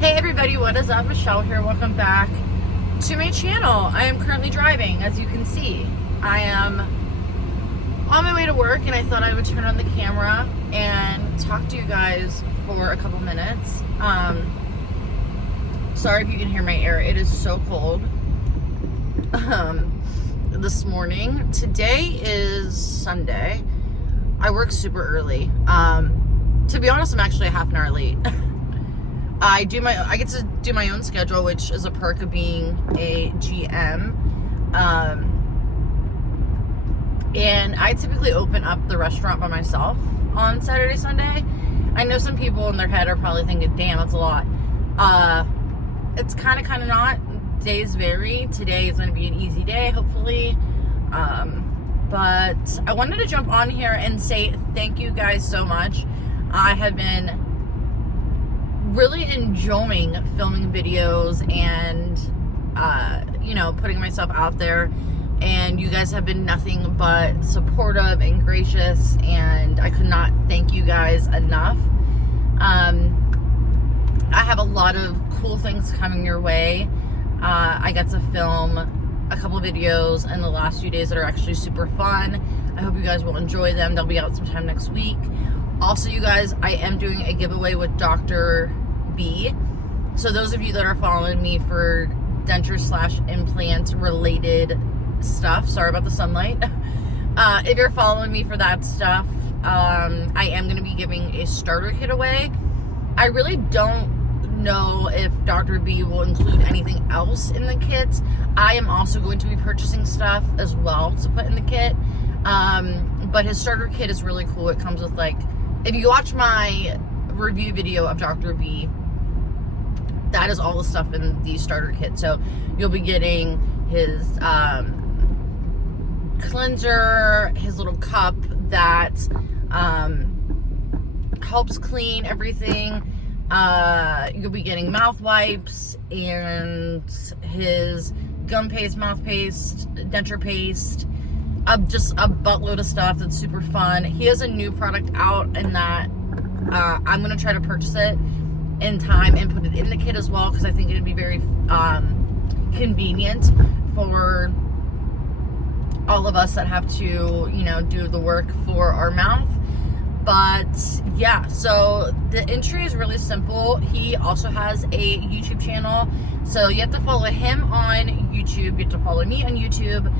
Hey everybody, what is up? Michelle here. Welcome back to my channel. I am currently driving, as you can see. I am on my way to work and I thought I would turn on the camera and talk to you guys for a couple minutes. Sorry if you can hear my air. It is so cold this morning. Today is Sunday. I work super early. To be honest, I'm actually a half an hour late. I get to do my own schedule, which is a perk of being a GM. And I typically open up the restaurant by myself on Saturday, Sunday. I know some people in their head are probably thinking, damn, that's a lot. It's kind of not. Days vary. Today is going to be an easy day, hopefully. But I wanted to jump on here and say thank you guys so much. I have been really enjoying filming videos and putting myself out there, and you guys have been nothing but supportive and gracious, and I could not thank you guys enough. I have a lot of cool things coming your way. I got to film a couple videos in the last few days that are actually super fun. I hope you guys will enjoy them. They'll be out sometime next week. Also, you guys, I am doing a giveaway with Dr. B. So those of you that are following me for denture / implant related stuff, sorry about the sunlight. If you're following me for that stuff, I am going to be giving a starter kit away. I really don't know if Dr. B will include anything else in the kit. I am also going to be purchasing stuff as well to put in the kit. But his starter kit is really cool. It comes with, like, if you watch my review video of Dr. B, that is all the stuff in the starter kit. So you'll be getting his cleanser, his little cup that helps clean everything. You'll be getting mouth wipes and his gum paste, mouth paste, denture paste, just a buttload of stuff that's super fun. He has a new product out, and that I'm going to try to purchase it in time and put it in the kit as well, because I think it would be very convenient for all of us that have to, do the work for our mouth. But yeah, so the entry is really simple. He also has a YouTube channel, so you have to follow him on YouTube. You have to follow me on YouTube.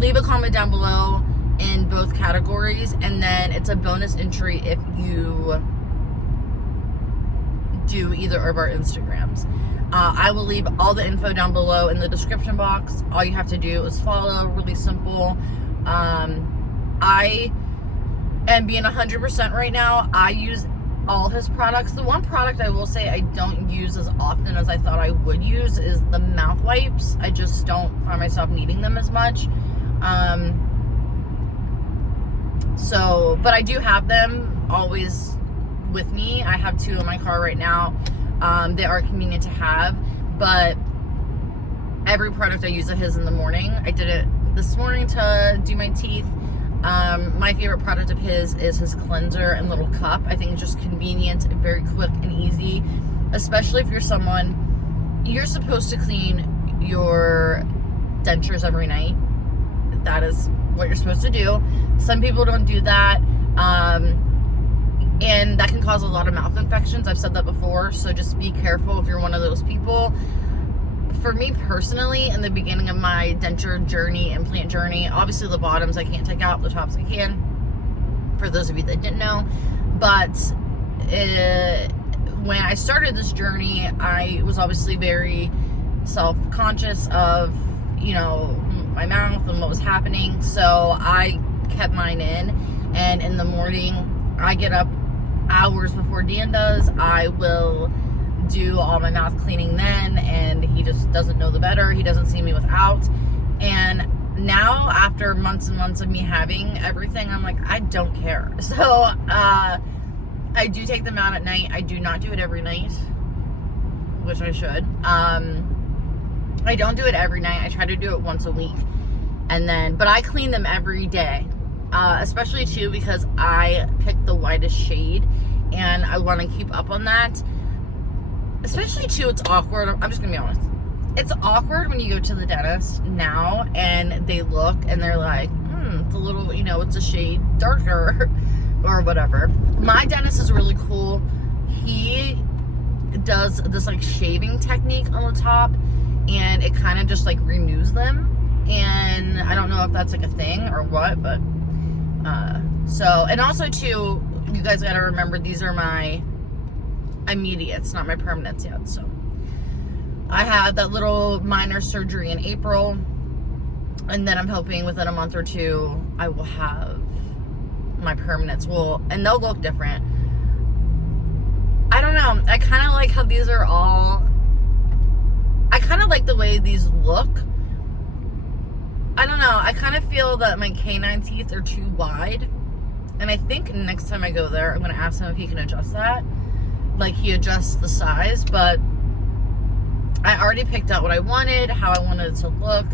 Leave a comment down below in both categories, and then it's a bonus entry if you do either of our Instagrams. I will leave all the info down below in the description box. All you have to do is follow. Really simple. I am being 100% right now. I use all his products. The one product I will say I don't use as often as I thought I would use is the mouth wipes. I just don't find myself needing them as much. But I do have them always with me. I have 2 in my car right now. They are convenient to have, but every product I use of his in the morning. I did it this morning to do my teeth. My favorite product of his is his cleanser and little cup. I think it's just convenient and very quick and easy, especially if you're someone, you're supposed to clean your dentures every night. That is what you're supposed to do. Some people don't do that. And that can cause a lot of mouth infections. I've said that before, so just be careful if you're one of those people. For me personally, in the beginning of my denture journey, implant journey, obviously the bottoms I can't take out, the tops I can, for those of you that didn't know. But when I started this journey, I was obviously very self-conscious of, my mouth and what was happening. So I kept mine in, and in the morning, I get up hours before Dan does. I will do all my mouth cleaning then, and he just doesn't know the better. He doesn't see me without. And now, after months and months of me having everything, I'm like, I don't care. So I do take them out at night. I do not do it every night, which I should. I don't do it every night. I try to do it once a week. But I clean them every day. Especially too because I picked the whitest shade and I want to keep up on that. especially too, it's awkward. I'm just gonna be honest. It's awkward when you go to the dentist now and they look and they're like, it's a little, it's a shade darker or whatever. My dentist is really cool. He does this like shaving technique on the top and it kind of just like renews them. And I don't know if that's like a thing or what, but and also too, you guys gotta remember these are my immediates, not my permanents yet. So I had that little minor surgery in April, and then I'm hoping within a month or two I will have my permanents. And they'll look different. I don't know. I kind of like how these are all. I kind of like the way these look. I don't know. I kind of feel that my canine teeth are too wide. And I think next time I go there, I'm going to ask him if he can adjust that. Like, he adjusts the size. But I already picked out what I wanted, how I wanted it to look.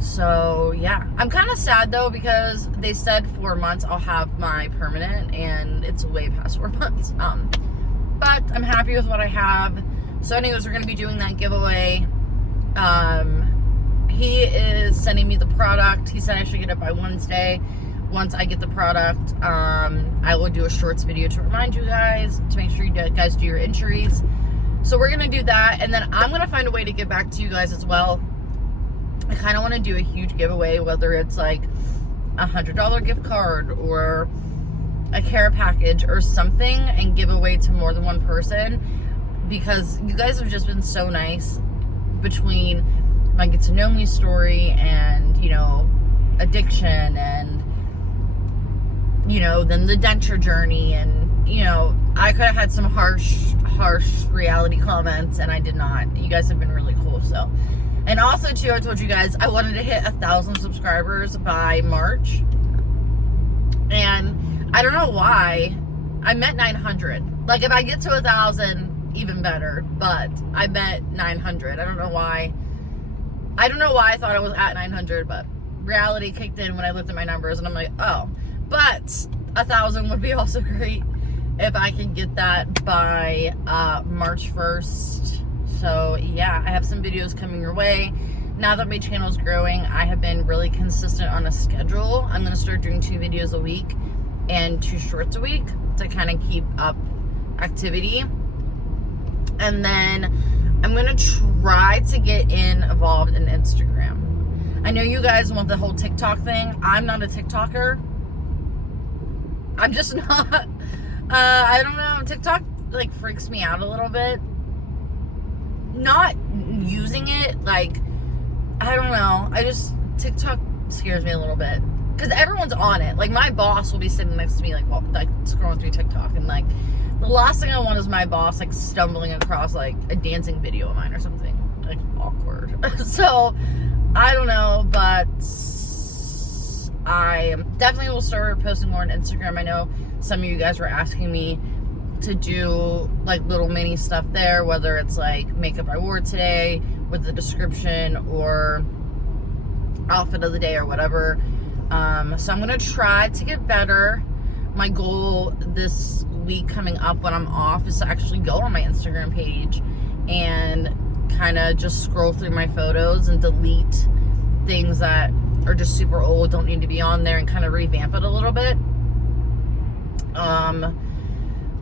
So, yeah. I'm kind of sad, though, because they said 4 months I'll have my permanent. And it's way past 4 months. But I'm happy with what I have. So, anyways, we're going to be doing that giveaway. He is sending me the product. He said I should get it by Wednesday. Once I get the product, I will do a shorts video to remind you guys, to make sure you guys do your entries. So we're going to do that, and then I'm going to find a way to get back to you guys as well. I kind of want to do a huge giveaway, whether it's like a $100 gift card or a care package or something, and give away to more than one person, because you guys have just been so nice between my get to know me story and, addiction and, then the denture journey, and, I could have had some harsh reality comments, and I did not. You guys have been really cool. So, and also too, I told you guys I wanted to hit 1,000 subscribers by March, and I don't know why I met 900. Like, if I get to 1,000, even better, but I met 900. I don't know why I thought I was at 900, but reality kicked in when I looked at my numbers, and I'm like, oh. But 1,000 would be also great if I can get that by March 1st. So, yeah, I have some videos coming your way. Now that my channel is growing, I have been really consistent on a schedule. I'm going to start doing 2 videos a week and 2 shorts a week to kind of keep up activity. And then I'm going to try to get involved in Instagram. I know you guys want the whole TikTok thing. I'm not a TikToker. I'm just not. I don't know. TikTok, like, freaks me out a little bit. Not using it, like, I don't know. TikTok scares me a little bit. Because everyone's on it. Like, my boss will be sitting next to me, like scrolling through TikTok. And, like, the last thing I want is my boss, like, stumbling across, like, a dancing video of mine or something. Like, awkward. So, I don't know, but I definitely will start posting more on Instagram. I know some of you guys were asking me to do, like, little mini stuff there, whether it's, like, makeup I wore today with the description or outfit of the day or whatever. So I'm going to try to get better. My goal this week coming up when I'm off is to actually go on my Instagram page and kind of just scroll through my photos and delete things that are just super old, don't need to be on there, and kind of revamp it a little bit.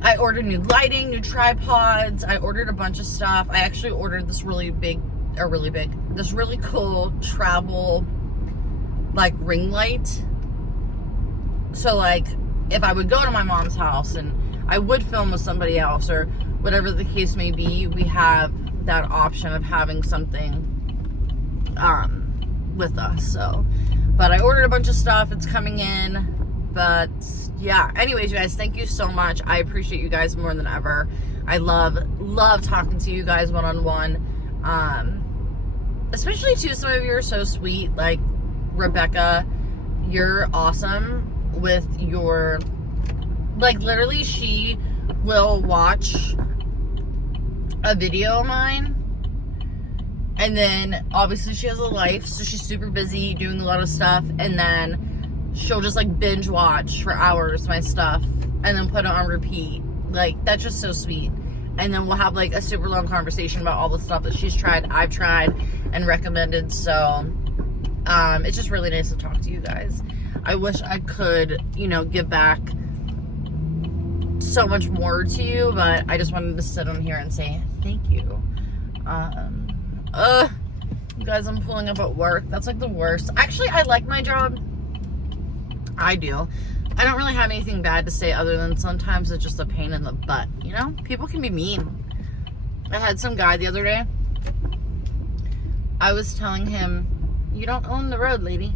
I ordered new lighting, new tripods. I ordered a bunch of stuff. I actually ordered this really cool travel, like, ring light. So, like, if I would go to my mom's house and I would film with somebody else or whatever the case may be, we have that option of having something with us. So, but I ordered a bunch of stuff. It's coming in. But yeah, anyways, you guys, thank you so much. I appreciate you guys more than ever. I love talking to you guys one-on-one. Especially too, some of you are so sweet. Like Rebecca, you're awesome with your, like, literally she will watch a video of mine, and then obviously she has a life, so she's super busy doing a lot of stuff, and then she'll just, like, binge watch for hours my stuff and then put it on repeat. Like, that's just so sweet. and then we'll have like a super long conversation about all the stuff that she's tried, I've tried, and recommended. So it's just really nice to talk to you guys. I wish I could, you know, give back so much more to you, but I just wanted to sit on here and say thank you. You guys, I'm pulling up at work. That's like the worst. Actually, I like my job. I do. I don't really have anything bad to say other than sometimes it's just a pain in the butt, you know? People can be mean. I had some guy the other day. I was telling him, you don't own the road, lady.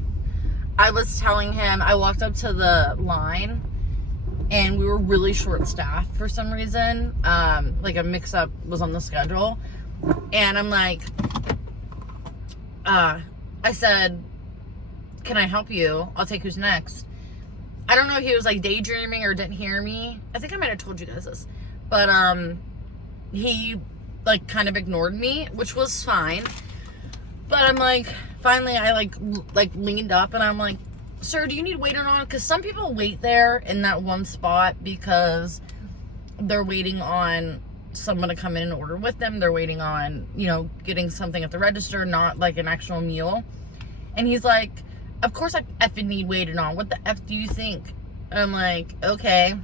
I was telling him, I walked up to the line and we were really short-staffed for some reason. Like a mix-up was on the schedule. And I'm like, I said, can I help you? I'll take who's next. I don't know if he was like daydreaming or didn't hear me. I think I might have told you guys this. But he like kind of ignored me, which was fine. But I'm like, finally I like leaned up and I'm like, sir, do you need waiting on? Because some people wait there in that one spot because they're waiting on someone to come in and order with them. They're waiting on, you know, getting something at the register, not like an actual meal. And he's like, of course I effing need waiting on. What the F do you think? And I'm like, okay.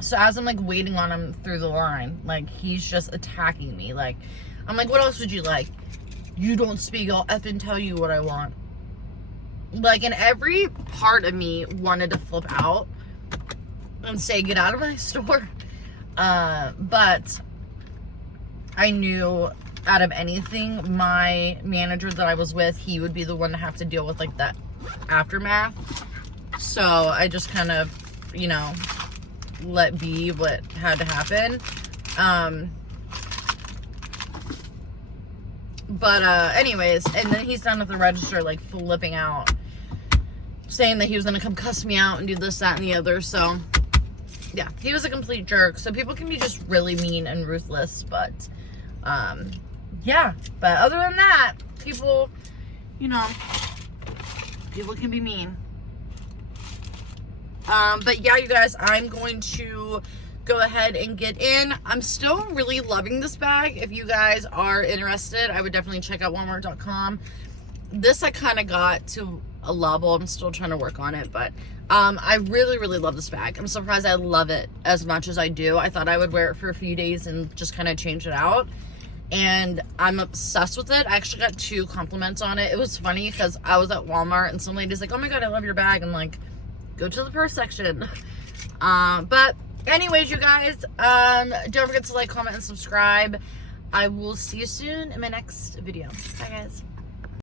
So as I'm like waiting on him through the line, like he's just attacking me. Like, I'm like, what else would you like? You don't speak, I'll effing tell you what I want. Like, and every part of me wanted to flip out and say, get out of my store. But I knew out of anything, my manager that I was with, he would be the one to have to deal with like that aftermath. So I just kind of, you know, let be what had to happen. But anyways, and then he's down at the register like flipping out, saying that he was gonna come cuss me out and do this, that, and the other. So yeah, he was a complete jerk. So people can be just really mean and ruthless, but yeah. But other than that, people, you know, people can be mean. But yeah, you guys, I'm going to go ahead and get in. I'm still really loving this bag. If you guys are interested, I would definitely check out Walmart.com. This I kind of got to a level. I'm still trying to work on it, but I really, really love this bag. I'm surprised I love it as much as I do. I thought I would wear it for a few days and just kind of change it out. And I'm obsessed with it. I actually got 2 compliments on it. It was funny because I was at Walmart and some lady's like, oh my God, I love your bag. I'm like, go to the purse section. But anyways, you guys, don't forget to like, comment, and subscribe. I will see you soon in my next video. Bye, guys.